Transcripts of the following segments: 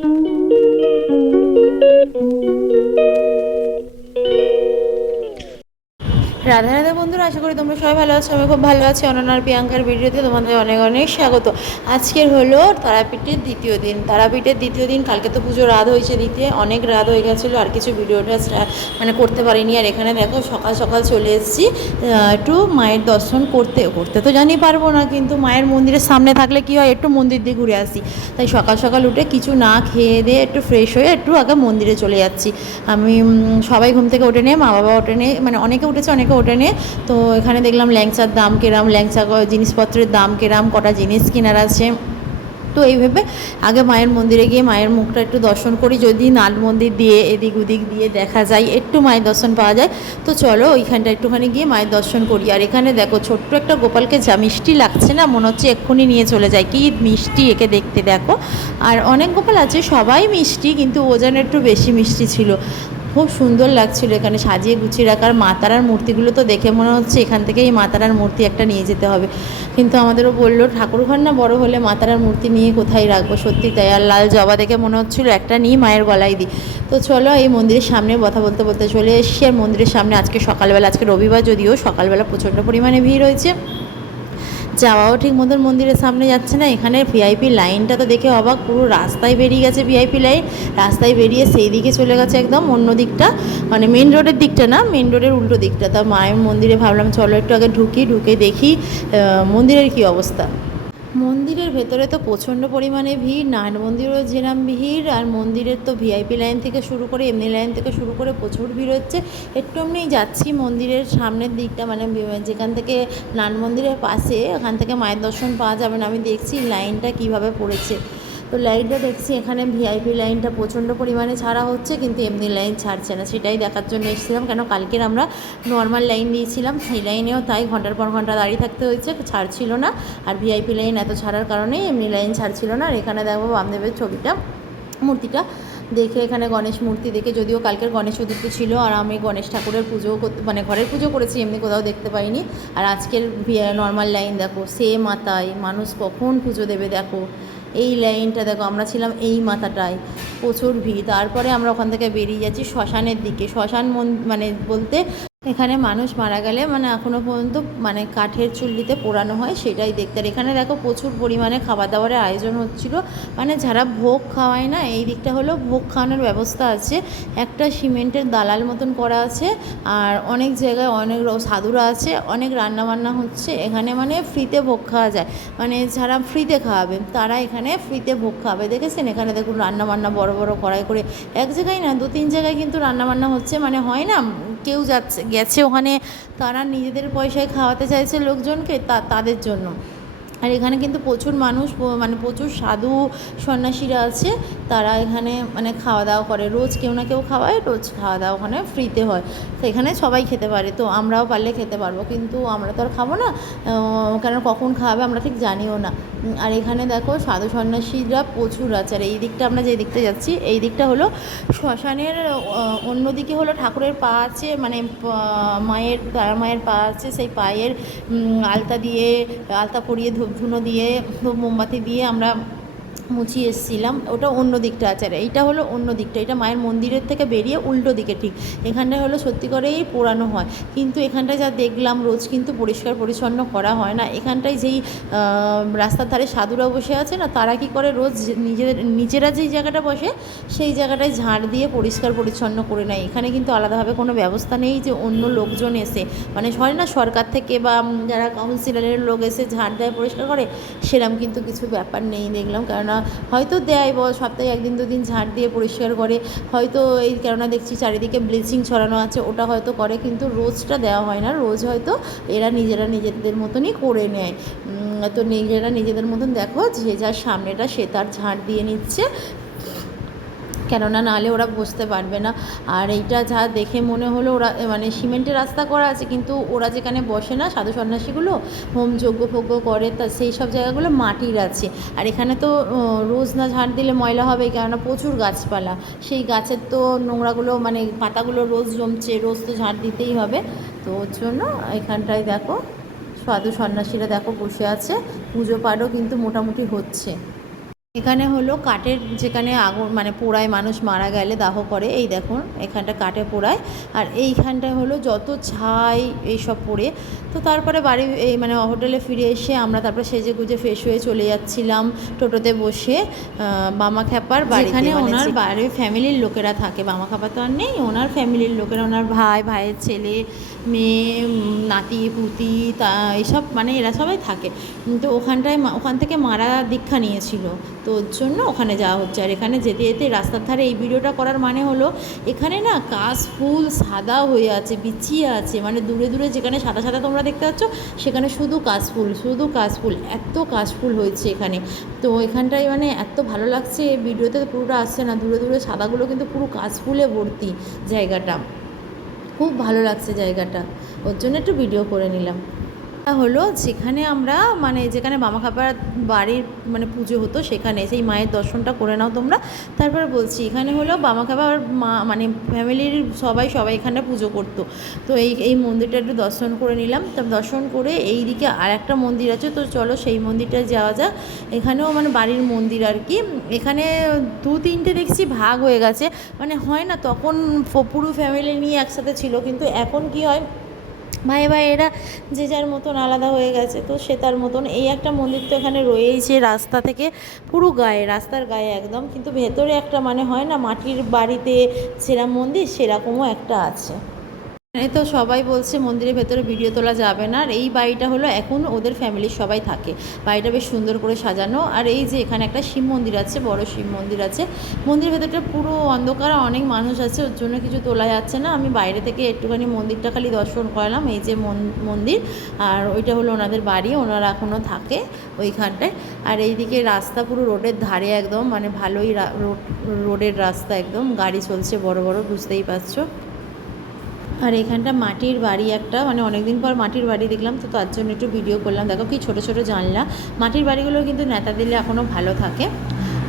Thank you. Radha Radha বন্ধুরা, আশা করি তোমরা সবাই ভালো আছো, আমি খুব ভালো আছি। অননার প্রিয়াঙ্কার ভিডিওতে তোমাদের অনেক অনেক স্বাগত। আজকের হলো তারাপীঠের দ্বিতীয় দিন। তারাপীঠের দ্বিতীয় দিন, কালকে তো পুজো রাত হয়েছে দিতে, অনেক রাত হয়ে গেছিল, আর কিছু ভিডিওটা মানে করতে পারিনি। আর এখানে দেখো, সকাল সকাল চলে এসেছি একটু মায়ের দর্শন করতে। করতে তো জানি পারব না, কিন্তু মায়ের মন্দিরের সামনে থাকলে কি হয়, একটু মন্দির দিয়ে ঘুরে আসি। তাই সকাল সকাল উঠে কিছু না খেয়ে দিয়ে একটু ফ্রেশ হয়ে একটু আগে মন্দিরে চলে যাচ্ছি। আমি সবাই ঘুম থেকে উঠে নিয়ে মা বাবা ওঠে নিয়ে মানে অনেকে উঠেছে, অনেকে নিয়ে তো এখানে দেখলাম ল্যাংচার দাম কেরাম, ল্যাংচা জিনিসপত্রের দাম কেরাম, কটা জিনিস কেনার আছে। তো এইভাবে আগে মায়ের মন্দিরে গিয়ে মায়ের মুখটা একটু দর্শন করি, যদি নাট মন্দির দিয়ে এদিক ওদিক দিয়ে দেখা যায়, একটু মায়ের দর্শন পাওয়া যায়। তো চলো ওইখানটা একটুখানি গিয়ে মায়ের দর্শন করি। আর এখানে দেখো, ছোট্ট একটা গোপালকে যা মিষ্টি লাগছে না, মনে হচ্ছে এক্ষুনি নিয়ে চলে যায়। কি মিষ্টি একে দেখতে দেখো। আর অনেক গোপাল আছে, সবাই মিষ্টি, কিন্তু ও একটু বেশি মিষ্টি ছিল। খুব সুন্দর লাগছিল এখানে সাজিয়ে গুছিয়ে রাখার। মাতারার মূর্তিগুলো তো দেখে মনে হচ্ছে এখান থেকে এই মাতারার মূর্তি একটা নিয়ে যেতে হবে। কিন্তু আমাদেরও বলল, ঠাকুরঘর না বড় হলে মাতারার মূর্তি নিয়ে কোথায় রাখব? সত্যি তাই, আর লাল জবা দেখে মনে হচ্ছিল একটা নিয়ে মায়ের গলায় দিই। তো চলো এই মন্দিরের সামনে কথা বলতে বলতে চলে এসেছি। আর মন্দিরের সামনে আজকে সকালবেলা, আজকে রবিবার যদিও সকালবেলা প্রচণ্ড পরিমাণে ভিড় হয়েছে। যাওয়াও ঠিক মতন মন্দিরের সামনে যাচ্ছে না। এখানে ভিআইপি লাইনটা তো দেখে অবাক, পুরো রাস্তায় বেরিয়ে গেছে ভিআইপি লাইন। রাস্তায় বেরিয়ে সেই দিকে চলে গেছে একদম অন্য দিকটা। মানে মেন রোডের দিকটা না মেন রোডের উল্টো দিকটা। তা মায়ের মন্দিরে ভাবলাম, চলো একটু আগে ঢুকি, ঢুকে দেখি মন্দিরের কি অবস্থা। মন্দিরের ভেতরে তো প্রচণ্ড পরিমাণে ভিড় নারায়ণ মন্দিরেও যেরাম ভিড়, আর মন্দিরের তো ভিআইপি লাইন থেকে শুরু করে, এমনি লাইন থেকে শুরু করে প্রচুর ভিড় হচ্ছে। একটু এমনি যাচ্ছি মন্দিরের সামনের দিকটা মানে যেখান থেকে নারায়ণ মন্দিরের পাশে, ওখান থেকে মায়ের দর্শন পাওয়া যাবে না। আমি দেখছি লাইনটা কীভাবে পড়েছে। তো লাইনটা দেখছি, এখানে ভিআইপি লাইনটা প্রচণ্ড পরিমাণে ছাড়া হচ্ছে, কিন্তু এমনি লাইন ছাড়ছে না। সেটাই দেখার জন্য এসেছিলাম, কেন কালকের আমরা নর্মাল লাইন দিয়েছিলাম, সেই লাইনেও তাই ঘণ্টার পর ঘণ্টা দাঁড়িয়ে থাকতে হয়েছে, ছাড়ছিল না। আর ভিআইপি লাইন এত ছাড়ার কারণেই এমনি লাইন ছাড়ছিল না। আর এখানে দেখো বামদেবের ছবিটা, মূর্তিটা দেখে এখানে গণেশ মূর্তি দেখে, যদিও কালকের গণেশ চতুর্থী ছিল, আর আমি গণেশ ঠাকুরের পুজো মানে ঘরের পুজো করেছি, এমনি কোথাও দেখতে পাইনি। আর আজকের নর্মাল লাইন দেখো, সে মাতায়, মানুষ কখন পুজো দেবে দেখো। এই লাইনটা দেখো, আমরা ছিলাম এই মাথাটায়। প্রচুর ভিড়। তারপরে আমরা ওখান থেকে বেরিয়ে যাচ্ছি শ্মশানের দিকে। শ্মশান মন মানে বলতে এখানে মানুষ মারা গেলে মানে এখনও পর্যন্ত মানে কাঠের চুল্লিতে পোড়ানো হয়, সেটাই দেখতে আর এখানে দেখো প্রচুর পরিমাণে খাবার দাবারের আয়োজন হচ্ছিল। মানে যারা ভোগ খাওয়ায় না, এই দিকটা হলো ভোগ খাওয়ানোর ব্যবস্থা আছে। একটা সিমেন্টের দালাল মতন করা আছে, আর অনেক জায়গায় অনেক সাধুরা আছে, অনেক রান্নাবান্না হচ্ছে। এখানে মানে ফ্রিতে ভোগ খাওয়া যায়। মানে যারা ফ্রিতে খাওয়াবে, তারা এখানে ফ্রিতে ভোগ খাওয়াবে দেখেছেন? এখানে দেখুন রান্নাবান্না বড় বড় কড়াই করে। এক জায়গায় না দু তিন জায়গায় কিন্তু রান্নাবান্না হচ্ছে। মানে হয় না কেউ যাচ্ছে গেছে ওখানে তারা নিজেদের পয়সায় খাওয়াতে চাইছে লোকজনকে তা তাদের জন্য। আর এখানে কিন্তু প্রচুর মানুষ মানে প্রচুর সাধু সন্ন্যাসীরা আছে, তারা এখানে মানে খাওয়া দাওয়া করে। রোজ কেউ না কেউ খাওয়ায়, রোজ খাওয়া দাওয়া ওখানে ফ্রিতে হয়। তো এখানে সবাই খেতে পারে, তো আমরাও পারলে খেতে পারব। কিন্তু আমরা তো আর খাব না কেন কখন খাওয়াবে আমরা ঠিক জানিও না। আর এখানে দেখো সাধু সন্ন্যাসীরা প্রচুর আছে। আর এই দিকটা আমরা যে দিকটা যাচ্ছি, এই দিকটা হলো শ্মশানের অন্যদিকে হলো ঠাকুরের পা আছে মানে মায়ের, তারা মায়ের পা আছে, সেই পায়ের আলতা দিয়ে, আলতা পরিয়ে ধূপ ধুনো দিয়ে ধূপ মোমবাতি দিয়ে আমরা মুছিয়ে এসেছিলাম। ওটা অন্য দিকটা আছে। আর এইটা হলো অন্য দিকটা। এটা মায়ের মন্দিরের থেকে বেরিয়ে উল্টো দিকে ঠিক। এখানটায় হলো সত্যি করেই পোড়ানো হয়। কিন্তু এখানটায় যা দেখলাম, রোজ কিন্তু পরিষ্কার পরিচ্ছন্ন করা হয় না। এখানটায় যেই রাস্তার ধারে সাধুরা বসে আছে না, তারা কি করে রোজ নিজেদের, নিজেরা যেই জায়গাটা বসে, সেই জায়গাটায় ঝাড় দিয়ে পরিষ্কার পরিচ্ছন্ন করে নেয়। এখানে কিন্তু আলাদাভাবে কোনো ব্যবস্থা নেই যে অন্য লোকজন এসে। মানে হয় না সরকার থেকে বা যারা কাউন্সিলরের লোক এসে ঝাড় দেয়, পরিষ্কার করে, সেরম কিন্তু কিছু ব্যাপার নেই দেখলাম। কেননা হয়তো দেয় বল সপ্তাহে একদিন দুদিন ঝাড় দিয়ে পরিষ্কার করে, হয়তো এই কেননা দেখছি চারিদিকে ব্লিচিং ছড়ানো আছে, ওটা হয়তো করে কিন্তু রোজটা দেওয়া হয় না, রোজ হয়তো এরা নিজেরা নিজেদের মতনই করে নেয়। তো নিজেরা নিজেদের মতন দেখো যে যার সামনেটা সে তার ঝাঁট দিয়ে নিচ্ছে কেননা নাহলে ওরা বসতে পারবে না। আর এইটা যা দেখে মনে হলো ওরা মানে সিমেন্টের রাস্তা করা আছে, কিন্তু ওরা যেখানে বসে না সাধু সন্ন্যাসীগুলো, হোম যজ্ঞ ফজ্ঞ করে, তা সেই সব জায়গাগুলো মাটির আছে। আর এখানে তো রোজ না ঝাড় দিলে ময়লা হবে, কেননা প্রচুর গাছপালা। সেই গাছের তো নোংরাগুলো মানে পাতাগুলো রোজ জমছে, রোজ তো ঝাড় দিতেই হবে। তো ওর জন্য এখানটায় দেখো, সাধু সন্ন্যাসীরা দেখো বসে আছে, পুজো পাঠও কিন্তু মোটামুটি হচ্ছে। এখানে হলো কাঠের যেখানে আগুন মানে পোড়ায় মানুষ মারা গেলে দাহ করে এই দেখুন এখানটা কাঠে পোড়ায়। আর এইখানটা হলো যত ছাই এইসব পড়ে তো তারপরে বাড়ি এই মানে হোটেলে ফিরে এসে আমরা তারপরে সেজে গুজে ফ্রেশ হয়ে চলে যাচ্ছিলাম টোটোতে বসে বামা খ্যাপার বাড়ি যেখানে ওনার বাড়ির ফ্যামিলির লোকেরা থাকে বামা খ্যাপা তো আর নেই ওনার ফ্যামিলির লোকেরা ওনার ভাই ভাইয়ের ছেলে মেয়ে নাতি পুতি তা এইসব মানে এরা সবাই থাকে। তো ওখানটায় ওখান থেকে মারা দীক্ষা নিয়েছিল। তো ওর জন্য ওখানে যাওয়া হচ্ছে। আর এখানে যেতে যেতে রাস্তার ধারে এই ভিডিওটা করার মানে হলো, এখানে না কাশ, ফুল, সাদা হয়ে আছে, বিছিয়ে আছে। মানে দূরে দূরে যেখানে সাদা সাদা তোমরা দেখতে পাচ্ছ, সেখানে শুধু কাশফুল শুধু কাশফুল এত কাশফুল হয়েছে এখানে। তো এখানটায় মানে এত ভালো লাগছে ভিডিওতে পুরোটা আসছে না। দূরে দূরে সাদাগুলো কিন্তু পুরো কাশফুলে ভর্তি জায়গাটা। খুব ভালো লাগছে জায়গাটা। ওর জন্য একটু ভিডিও করে নিলাম। হলো যেখানে আমরা মানে যেখানে মামা খাবার বাড়ির মানে পুজো হতো, সেখানে সেই মায়ের দর্শনটা করে নাও তোমরা। তারপরে বলছি, এখানে হলো বামা খাবার মা মানে ফ্যামিলির সবাই সবাই এখানে পুজো করতো। তো এই এই মন্দিরটা একটু দর্শন করে নিলাম। তো দর্শন করে এই দিকে আর একটা মন্দির আছে, তো চলো সেই মন্দিরটা যাওয়া যাক। এখানেও মানে বাড়ির মন্দির আর কি। এখানে দু তিনটে দেখছি ভাগ হয়ে গেছে। মানে হয় না, তখন পুরো ফ্যামিলি নিয়ে একসাথে ছিল, কিন্তু এখন কি হয় ভাই ভাই এরা যে যার মতন আলাদা হয়ে গেছে, তো সে তার মতন। এই একটা মন্দির তো এখানে রয়েইছে রাস্তা থেকে পুরো গায়ে, রাস্তার গায়ে একদম। কিন্তু ভেতরে একটা মানে হয় না, মাটির বাড়িতে সেরা মন্দির সেরকমও একটা আছে। এই তো সবাই বলছে মন্দিরের ভেতরে ভিডিও তোলা যাবে না আর এই বাড়িটা হলো এখন ওদের ফ্যামিলির সবাই থাকে। বাড়িটা বেশ সুন্দর করে সাজানো আর এই যে এখানে একটা শিব মন্দির আছে, বড় শিব মন্দির আছে। মন্দিরের ভেতরটা পুরো অন্ধকার, অনেক মানুষ আছে, ওর জন্য কিছু তোলা যাচ্ছে না। আমি বাইরে থেকে একটুখানি মন্দিরটা খালি দর্শন করলাম, এই যে মন- মন্দির। আর ওইটা হলো ওনাদের বাড়ি, ওনারা এখনও থাকে ওইখানটায়। আর এইদিকে রাস্তা পুরো রোডের ধারে একদম মানে ভালোই রোড, রোডের রাস্তা একদম। গাড়ি চলছে বড় বড়, বুঝতেই পারছ। আর এখানটা মাটির বাড়ি একটা মানে অনেকদিন পর মাটির বাড়ি দেখলাম, তো তার জন্য একটু ভিডিও করলাম। দেখো কি ছোট ছোট জানলা। মাটির বাড়িগুলো কিন্তু নেতা দিলে এখনও ভালো থাকে।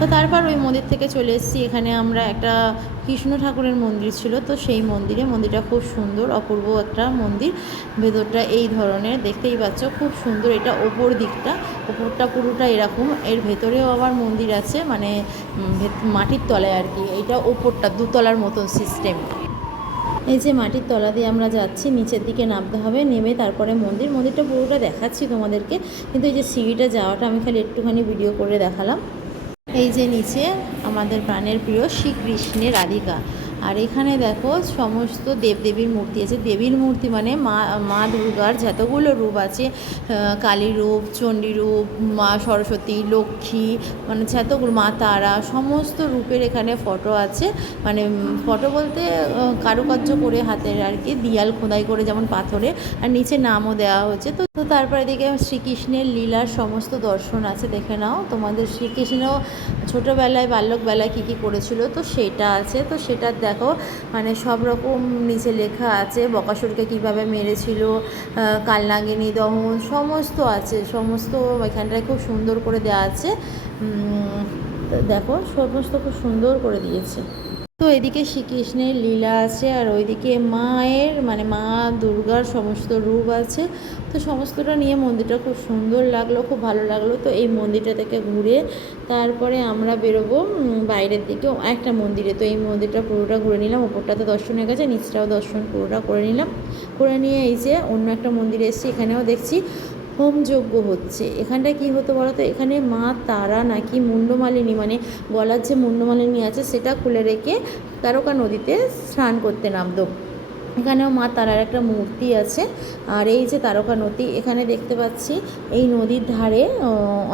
তো তারপর ওই মন্দির থেকে চলে এসেছি। এখানে আমরা একটা কৃষ্ণ ঠাকুরের মন্দির ছিল, তো সেই মন্দিরে, মন্দিরটা খুব সুন্দর, অপূর্ব একটা মন্দির। ভেতরটা এই ধরনের, দেখতেই পাচ্ছ, খুব সুন্দর। এটা ওপর দিকটা, ওপরটা পুরোটা এরকম। এর ভেতরেও আবার মন্দির আছে মানে মাটির তলায় আর কি। এটা ওপরটা, দুতলার মতন সিস্টেম এই যে মাটির তলা দিয়ে আমরা যাচ্ছি, নিচের দিকে নামতে হবে, নেমে তারপরে মন্দির। মন্দিরটা পুরোটা দেখাচ্ছি তোমাদেরকে, কিন্তু এই যে সিঁড়িটা যাওয়াটা আমি খালি একটুখানি ভিডিও করে দেখালাম। এই যে নিচে আমাদের প্রাণের প্রিয় শ্রীকৃষ্ণের রাধিকা আর এখানে দেখো সমস্ত দেবদেবীর মূর্তি আছে। দেবীর মূর্তি মানে মা মা দুর্গার যতগুলো রূপ আছে কালী রূপ, চণ্ডী রূপ, মা সরস্বতী, লক্ষ্মী মানে যতগুলো মা তারা, সমস্ত রূপের এখানে ফটো আছে। মানে ফটো বলতে কারুকার্য করে হাতের আর কি, দিয়াল খোদাই করে যেমন পাথরে। আর নিচে নামও দেওয়া হয়েছে। তো তারপরে দিকে শ্রীকৃষ্ণের লীলার সমস্ত দর্শন আছে, দেখে নাও। তোমাদের শ্রীকৃষ্ণ ছোটোবেলায় বাল্যকবেলায় কী কী করেছিল, তো সেটা আছে। তো সেটা দেখো মানে সব রকম নিচে লেখা আছে, বকাসুরকে কীভাবে মেরেছিল কালনাগিনী, দমন, সমস্ত আছে, সমস্ত এখানটায় খুব সুন্দর করে দেওয়া আছে। দেখো, সমস্ত খুব সুন্দর করে দিয়েছে। তো এদিকে শ্রীকৃষ্ণের লীলা আছে আর ওইদিকে মায়ের মানে মা দুর্গার সমস্ত রূপ আছে। তো সমস্তটা নিয়ে মন্দিরটা খুব সুন্দর লাগল, খুব ভালো লাগল। তো এই মন্দিরটা থেকে ঘুরে তারপরে আমরা বেরোবো বাইরের দিকে একটা মন্দিরে। তো এই মন্দিরটা পুরোটা ঘুরে নিলাম ওপরটা তো দর্শন হয়ে গেছে নিচটাও দর্শন পুরোটা করে নিলাম। করে নিয়ে এই যে অন্য একটা মন্দিরে এসেছি, এখানেও দেখছি হোমযজ্ঞ হচ্ছে। এখানটা কি হতো বলতো? এখানে মা, তারা নাকি মুন্ডমালিনী মানে গলার যে মুন্ডমালিনী আছে, সেটা খুলে রেখে তারকা নদীতে স্নান করতে নামতো। এখানেও মা তারার একটা মূর্তি আছে। আর এই যে তারকা নদী, এখানে দেখতে পাচ্ছি এই নদীর ধারে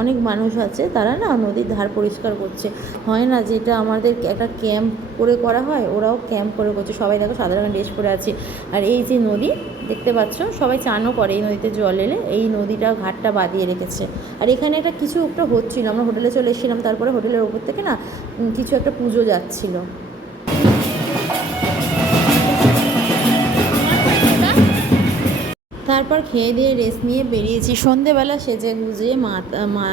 অনেক মানুষ আছে। তারা না নদীর ধার পরিষ্কার করছে। হয় না যেটা আমাদের একটা ক্যাম্প করে করা হয়? ওরাও ক্যাম্প করে করছে। সবাই দেখো সাধারণ ড্রেস পরে আছে। আর এই যে নদী, দেখতে পাচ্ছ? সবাই চানও করে এই নদীতে জল এলে। এই নদীটা ঘাটটা বাঁধিয়ে রেখেছে। আর এখানে একটা কিছু একটা হচ্ছিল। আমরা হোটেলে চলে এসেছিলাম। তারপরে হোটেলের ওপর থেকে না কিছু একটা পুজো যাচ্ছিল। তারপর খেয়ে দিয়ে রেস্ট নিয়ে বেরিয়েছি। সন্ধেবেলা সেজে গুজে মা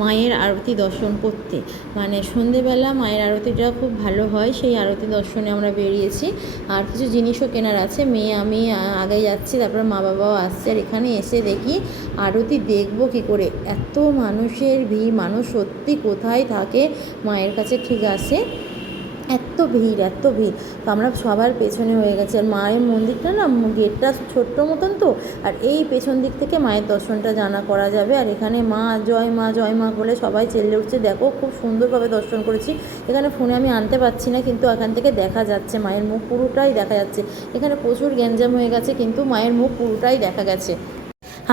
মায়ের আরতি দর্শন করতে। মানে সন্ধেবেলা মায়ের আরতিটা খুব ভালো হয়, সেই আরতি দর্শনে আমরা বেরিয়েছি। আর কিছু জিনিসও কেনার আছে। মেয়ে, আমি আগে যাচ্ছি, তারপর মা বাবাও আসছে। আর এখানে এসে দেখি আরতি দেখব কী করে? এত মানুষের ভিড়, মানুষ সত্যি কোথায় থাকে? মায়ের কাছে ঠিক আছে। ভিড়, এত ভিড়। তো আমরা সবার পেছনে হয়ে গেছে। আর মায়ের মন্দিরটা না, গেটটা ছোট্ট মতন তো, আর এই পেছন দিক থেকে মায়ের দর্শনটা জানা করা যাবে। আর এখানে মা, জয় মা জয় মা বলে সবাই চেল্লে উঠছে। দেখো, খুব সুন্দরভাবে দর্শন করেছি। এখানে ফোনে আমি আনতে পারছি না, কিন্তু এখান থেকে দেখা যাচ্ছে। মায়ের মুখ পুরোটাই দেখা যাচ্ছে। এখানে প্রচুর গ্যাঞ্জাম হয়ে গেছে, কিন্তু মায়ের মুখ পুরোটাই দেখা গেছে।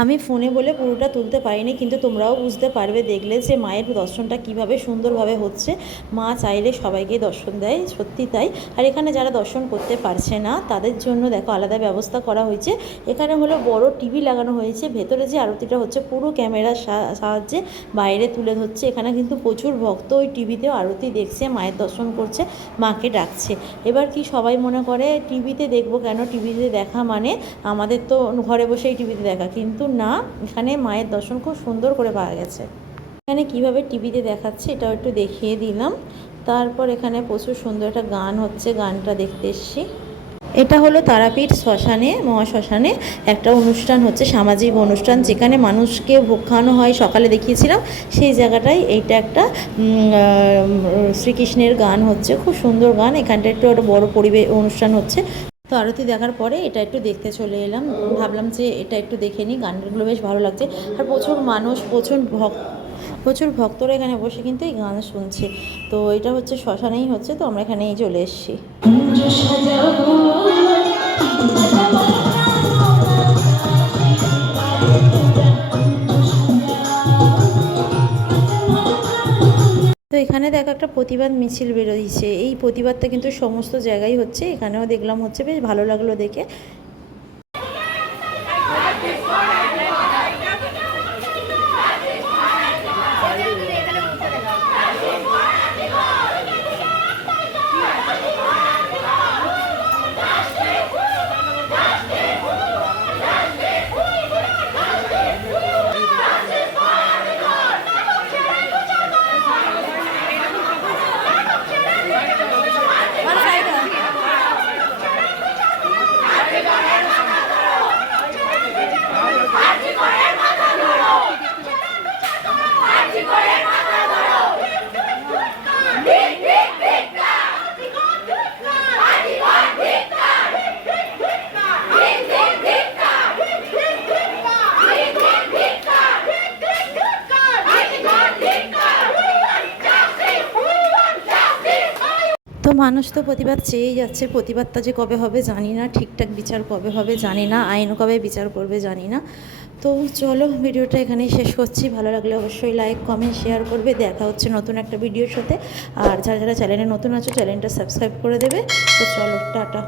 আমি ফোনে বলে পুরোটা তুলতে পারিনি, কিন্তু তোমরাও বুঝতে পারবে, দেখলে যে মায়ের দর্শনটা কীভাবে সুন্দরভাবে হচ্ছে। মা চাইলে সবাইকে দর্শন দেয়, সত্যি তাই। আর এখানে যারা দর্শন করতে পারছে না, তাদের জন্য দেখো আলাদা ব্যবস্থা করা হয়েছে। এখানে হলো বড় টিভি লাগানো হয়েছে, ভেতরে যে আরতিটা হচ্ছে পুরো ক্যামেরার সাহায্যে বাইরে তুলে ধরছে। এখানে কিন্তু প্রচুর ভক্ত ওই টিভিতেও আরতি দেখছে, মায়ের দর্শন করছে, মাকে ডাকছে। এবার কি সবাই মনে করে, টিভিতে দেখব কেন? টিভিতে দেখা মানে আমাদের তো ঘরে বসেই টিভিতে দেখা, কিন্তু না, এখানে মায়ের দর্শন খুব সুন্দর করে পাওয়া গেছে। এখানে কীভাবে টিভিতে দেখাচ্ছে এটাও একটু দেখিয়ে দিলাম। তারপর এখানে প্রচুর সুন্দর একটা গান হচ্ছে, গানটা দেখতে এসছি। এটা হলো তারাপীঠ শ্মশানে, মহাশ্মশানে একটা অনুষ্ঠান হচ্ছে, সামাজিক অনুষ্ঠান যেখানে মানুষকে ভোগ খাওয়ানো হয়। সকালে দেখিয়েছিলাম, সেই জায়গাটায় এইটা একটা শ্রীকৃষ্ণের গান হচ্ছে। খুব সুন্দর গান। এখানটা একটু একটা বড় পরিবেশ অনুষ্ঠান হচ্ছে। তো আরতি দেখার পরে এটা একটু দেখতে চলে এলাম। ভাবলাম যে এটা একটু দেখে নিই, গানগুলো বেশ ভালো লাগছে। আর প্রচুর মানুষ, প্রচুর ভক্ত, প্রচুর ভক্তরা এখানে বসে কিন্তু এই গান শুনছে। তো এটা হচ্ছে শ্মশানেই হচ্ছে, তো আমরা এখানেই চলে এসেছি। এখানে দেখো একটা প্রতিবাদ মিছিল বেরোইছে এই প্রতিবাদটা কিন্তু সমস্ত জায়গায় হচ্ছে। এখানেও দেখলাম হচ্ছে বেশ ভালো লাগল দেখে। তো মানুষ তো প্রতিবাদ চেয়েই যাচ্ছে, প্রতিবাদটা যে কবে হবে জানি না, ঠিকঠাক বিচার কবে হবে জানি না, আইন কবে বিচার করবে জানি না। তো চলো ভিডিওটা এখানেই শেষ করছি, ভালো লাগলে অবশ্যই লাইক কমেন্ট শেয়ার করবে, দেখা হচ্ছে নতুন একটা ভিডিওর সাথে। আর যারা যারা চ্যানেলে নতুন আছো চ্যানেলটা সাবস্ক্রাইব করে দেবে। তো চলো, টাটা।